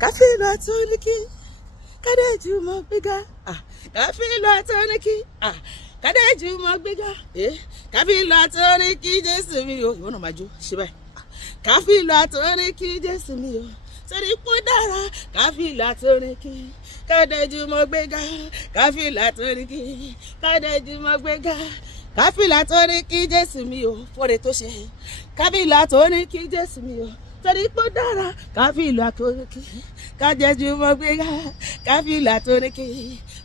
Kafila toniki, kadeju mo gbéga. Kafila toniki, kadeju mo gbéga. Kafila toniki Jésù mi o. Ìwọ náà máa jó ṣe báyìí. Kafila toniki Jésù mi o. Sori po dára. Kafila toniki, kadeju mo gbéga. Kafila toniki, kadeju mo gbéga. Kafila toniki Jésù mi o. Fọ́re tó ṣe. Kafila toniki Jésù mi o. Torí pé ó dára. Kafila toniki, kadeju mo gbéga. Kafila toniki,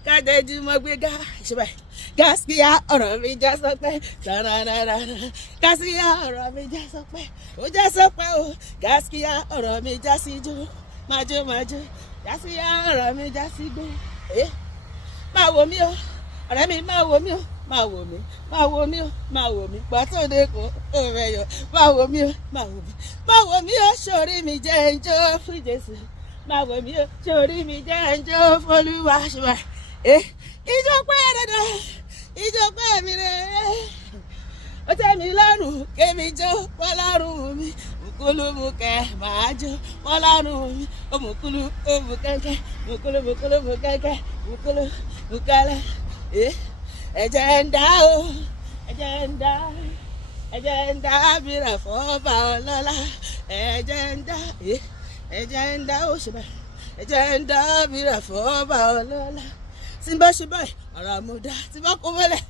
kadeju mo gbéga. Ṣé báyìí? Gaskiya ọ̀rọ̀ mi já sọpẹ́. Tararara. Gaskiya ọ̀rọ̀ mi já sọpẹ́. Ó já sọpẹ́ o. Gaskiya ọ̀rọ̀ mi já síjó. Májó májó. Gaskiya ọ̀rọ̀ mi já sígbó. Máa wò mí o. Ọ̀rẹ́ mi máa wò mí o. Máa wò mí. Máa wò mí o. Máa wò mí. Pàtó de kò ó rẹ̀ yọ. Máa wò mí o. Máa wò mí. Máa wò mí o. Sórí mi jẹ́ ẹjọ́ fún Jésù. Máa wò mí o. Sórí mi jẹ́ ẹjọ́ fún Olúwa. Ṣùgbọ́n ìjọ pẹ́ dandan. Ìjọ pẹ́ mi rẹ̀. Ó tẹ́ mi lọ́rùn kémi jó fọlọ́run mi. Mùkúlù mùkẹ́ máa jó fọlọ́run mi. Ó mùkúlù ó mùkẹ́kẹ́. Mùkúlù mùkúlù mùkẹ́kẹ́. Mùkúlù mùkẹ́lẹ́. Ẹ̀jẹ̀ ń dá o. Ẹ̀jẹ̀ ń dá. Ẹ̀jẹ̀ ń dá bírà fọ́ba ọlọ́lá. Ẹ̀jẹ̀ ń dá. Ẹ̀jẹ̀ ń dá o ṣe báyìí. Ẹ̀jẹ̀ ń dá bírà fọ́ba ọlọ́lá. Tí n bá ṣe báyìí ọ̀rọ̀ mo dá. Tí n bá kó mọ́lẹ̀.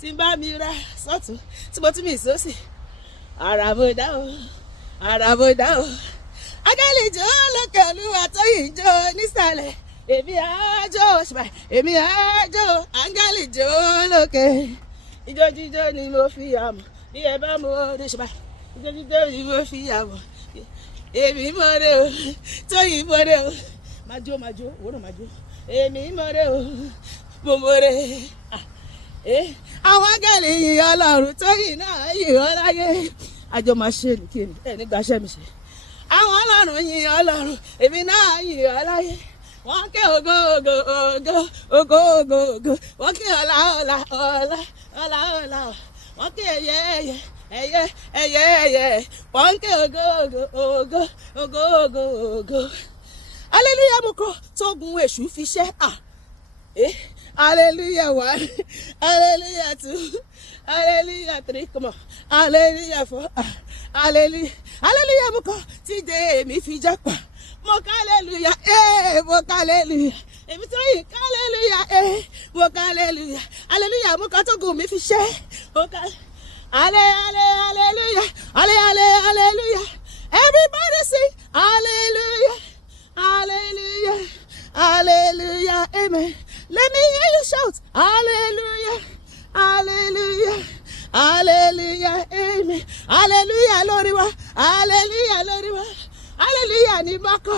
Tí n bá mi ra sọ́tún. Tí mo tún mi sósì. Ara mo dá o. Ara mo dá o. Áńgẹ́lì jó lókè Olúwa tó yìí jó nísàlẹ̀. Èmi àjò ṣùgbọ́n èmi àjò. Áńgẹ́lì jó lókè. Ijó jíjó ni mo fi àmọ̀. Bí ẹ bá mo dé ṣùgbọ́n ijó jíjó ni mo fi àmọ̀. Èmi mọ̀rẹ́ o. Tóyìn mọ̀rẹ́ o. Máa jó òun náà máa jó. Èmi mọ̀rẹ́ o. Mo mọ̀rẹ́. Àwọn áńgẹ́lì yìn Ọlọ́run Tóyìn náà yìn ọ́ láyé. Àjọ máa ṣe nìkéni nígbà ṣẹ́ mi ṣe. Àwọn Ọlọ́run yìn Ọlọ́run èmi náà yìn ọ́ láyé. Wọ́n ké ògo ògo ògo ògo ògo ògo. Wọ́n ké ọlá ọlá ọlá ọlá ọlá. Wọ́n ké ẹyẹ ẹyẹ ẹyẹ ẹyẹ ẹyẹ. Wọ́n ké ògo ògo ògo ògo ògo ògo. Hallelujah mo kọ́ tógun èṣù fi ṣẹ́. Hallelujah 1, hallelujah 2, hallelujah 3, come on, hallelujah 4, hallelujah, hallelujah mo kọ́ tí dé èmi fi jápa. Mo ká hallelujah, mo ká hallelujah. Èmi tó yìí ká hallelujah, mo ká hallelujah. Hallelujah mo kọ́ tógun mi fi ṣẹ́. Mo ká hallelujah, hallelujah. Everybody sing hallelujah, hallelujah, hallelujah, amen. Let me hear you shout hallelujah, hallelujah, hallelujah, amen. Hallelujah lórí wa, hallelujah lórí wa. Hallelujah ni mako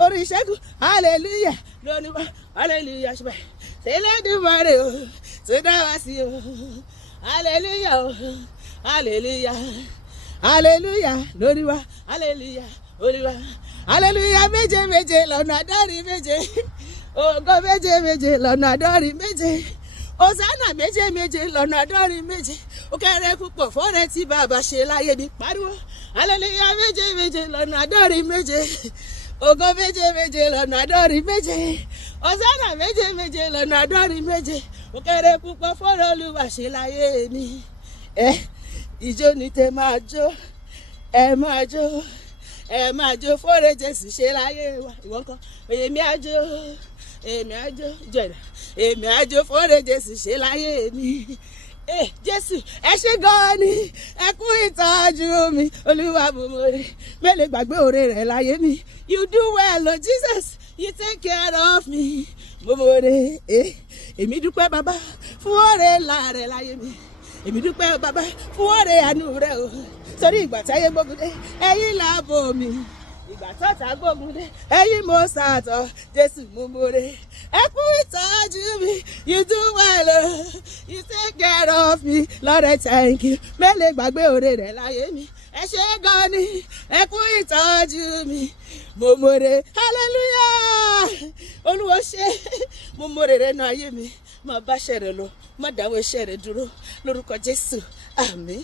orí ìṣẹ́gun. Hallelujah lórí wa, hallelujah ṣùgbọ́n ṣẹlẹ́dùmarè o tó dá wa sí o. Hallelujah o, hallelujah, hallelujah lórí wa, hallelujah lórí wa. Hallelujah méje méje lọ́nà àádọ́rin méje. Ògo méje méje lọ́nà àádọ́rin méje. Hosanna méje méje lọ́nà àádọ́rin méje. Ó kéré púpọ̀ fọ́rẹ́ tí bàbá ṣe láyé mi pariwo. Hallelujah méje méje lọ́nà àádọ́rin méje. Ògo méje méje lọ́nà àádọ́rin méje. Hosanna méje méje lọ́nà àádọ́rin méje. Ó kéré púpọ̀ fọ́rẹ́ Olúwa ṣe láyé mi. Ìjó ni tẹ máa jó. Ẹ máa jó. Ẹ máa jó fọ́rẹ́ Jésù ṣe láyé wa. Ìwọ ńkọ́? Èmi àjò. Èmi àjò jẹ̀dá. Èmi àjò fọ́rẹ́ Jésù ṣe láyé mi. Jésù ẹ ṣé gan ni ẹ kú ìtọ́jú mi. Olúwa bùnmọ̀rẹ́ mẹ́lẹ̀ gbàgbé òre rẹ̀ láyé mi. You do well, oh Jesus, you take care of me. Bùnmọ̀rẹ́ èmi dúpẹ́ bàbá fún òre ńlá rẹ̀ láyé mi. Èmi dúpẹ́ bàbá fún òre àánú rẹ̀ o. Torí ìgbà táyé gbógun dé ẹ̀yin láàbò mi. Ìgbà tọ́ta gbógun dé ẹ̀yin mo sàtọ̀. Jésù mo mọ̀rẹ́ ẹ kú ìtọ́jú mi. You do well, you take care of me. Lord I thank you. Mẹ́lẹ̀ gbàgbé òre rẹ̀ láyé mi. Ẹ ṣé gan ni ẹ kú ìtọ́jú mi. Mo mọ̀rẹ́ hallelujah. Olúwa ṣé mo mọ̀rẹ́ rẹ̀ náà ayé mi. Má bá ṣẹ́ rẹ̀ lọ, má dáwọ́ iṣẹ́ rẹ̀ dúró lórúkọ Jésù. Àmín.